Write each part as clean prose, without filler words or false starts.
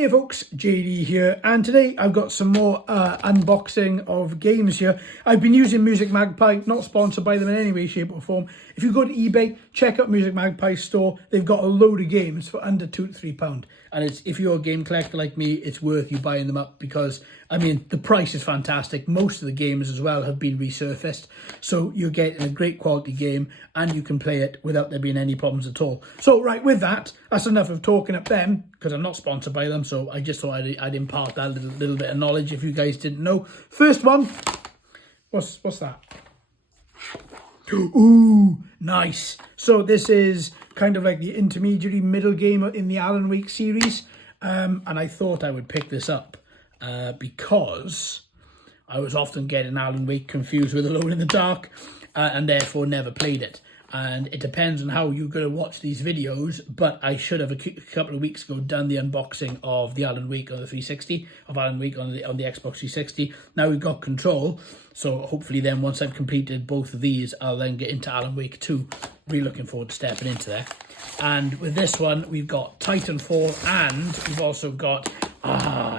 Hey folks, JD here, and today I've got some more unboxing of games here. I've been using Music Magpie, not sponsored by them in any way, shape or form. If you go to eBay, check out Music Magpie's store. They've got a load of games for under £2 to £3. And if you're a game collector like me, it's worth you buying them up because, I mean, the price is fantastic. Most of the games as well have been resurfaced. So you're getting a great quality game and you can play it without there being any problems at all. So right, with that, that's enough of talking up them because I'm not sponsored by them. So I just thought I'd impart that little bit of knowledge if you guys didn't know. First one, what's that? Ooh, nice. So this is kind of like the intermediary middle game in the Alan Wake series. And I thought I would pick this up because I was often getting Alan Wake confused with Alone in the Dark and therefore never played it. And it depends on how you're going to watch these videos, but I should have a couple of weeks ago done the unboxing of the Alan Wake on the 360, of Alan Wake on the Xbox 360. Now we've got Control, so hopefully then once I've completed both of these, I'll then get into Alan Wake 2. Really looking forward to stepping into there. And with this one, we've got Titanfall, and we've also got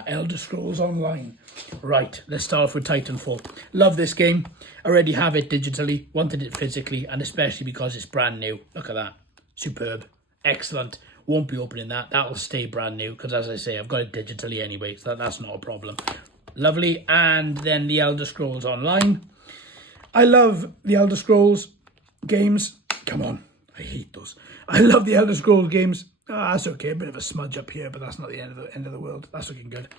Elder Scrolls Online. Right, let's start off with Titanfall. Love this game. Already have it digitally, wanted it physically, and especially because it's brand new. Look at that. Superb. Excellent. Won't be opening that. That'll stay brand new because, as I say, I've got it digitally anyway, so that's not a problem. Lovely. And then the Elder Scrolls Online. I love the Elder Scrolls games. Come on. I hate those. I love the Elder Scrolls games. That's okay. A bit of a smudge up here, but that's not the end of the world. That's looking good.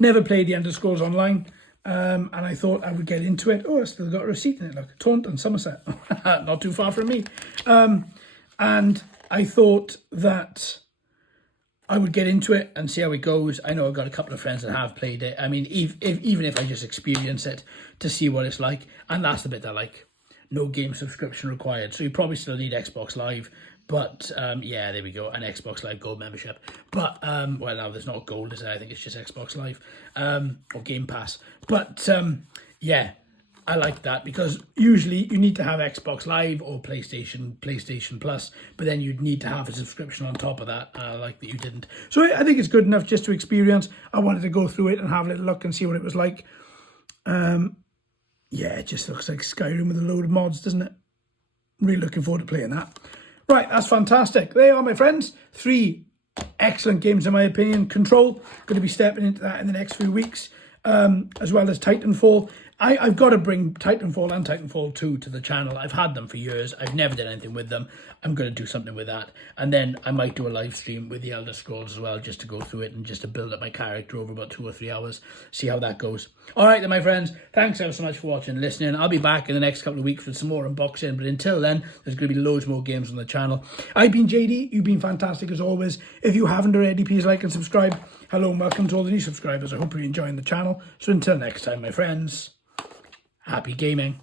Never played the Elder Scrolls Online, and I thought I would get into it. Oh, I still got a receipt in it. Look, Taunton, Somerset, not too far from me. And I thought that I would get into it and see how it goes. I know I've got a couple of friends that have played it. I mean, even if I just experience it to see what it's like, and that's the bit I like. No game subscription required, so you probably still need Xbox Live. But, yeah, there we go, an Xbox Live Gold membership. But, well, now there's not Gold, is there? I think it's just Xbox Live, or Game Pass. But, yeah, I like that because usually you need to have Xbox Live or PlayStation Plus, but then you'd need to have a subscription on top of that. I like that you didn't. So I think it's good enough just to experience. I wanted to go through it and have a little look and see what it was like. Yeah, it just looks like Skyrim with a load of mods, doesn't it? Really looking forward to playing that. Right, that's fantastic. There you are, my friends. 3 excellent games, in my opinion. Control, going to be stepping into that in the next few weeks, as well as Titanfall. I've got to bring Titanfall and Titanfall 2 to the channel. I've had them for years. I've never done anything with them. I'm going to do something with that. And then I might do a live stream with the Elder Scrolls as well, just to go through it and just to build up my character over about 2 or 3 hours. See how that goes. All right, then, my friends. Thanks ever so much for watching and listening. I'll be back in the next couple of weeks with some more unboxing. But until then, there's going to be loads more games on the channel. I've been JD. You've been fantastic as always. If you haven't already, please like and subscribe. Hello and welcome to all the new subscribers. I hope you're enjoying the channel. So until next time, my friends. Happy gaming.